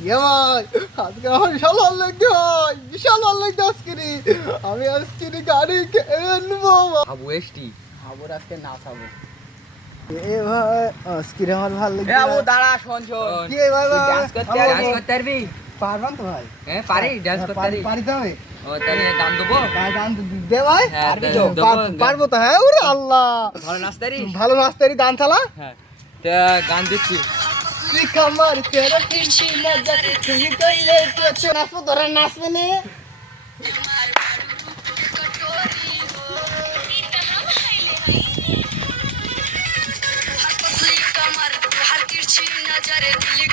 ইয়ে ভাই আজকে আমার বিশাল ভালো লাগছে ভাই, বিশাল ভালো লাগছে আজকে রে। আমি আজকে রে গাড়ি কিনে নেবো। আবু এসটি আবুর আজকে নাচাবো। এ ভাই আজকে রে আমার ভালো এ লাগছে। আবু দাঁড়া শোন শোন কি ভাই তুই ভাই ডান্স করতে পারবি পারবান তো ভাই? হ্যাঁ পারি ডান্স করতে পারি পারিতে হবে। ও তাহলে গান দেবো গায়ে গান দে ভাই। হ্যাঁ, পারবি দে- তো? দেবো, পারবো তো। হ্যাঁ ওরে আল্লাহ, ভালো নাচতে পারিস ভালো নাচতারি গান চালা। হ্যাঁ তা গান দিচ্ছি তুই কামার তেরে ফিরছি না যাতে তুই কইলে তুই নাচবো, তোরা নাচবে নে। कमर तू हर किरची नजर दिल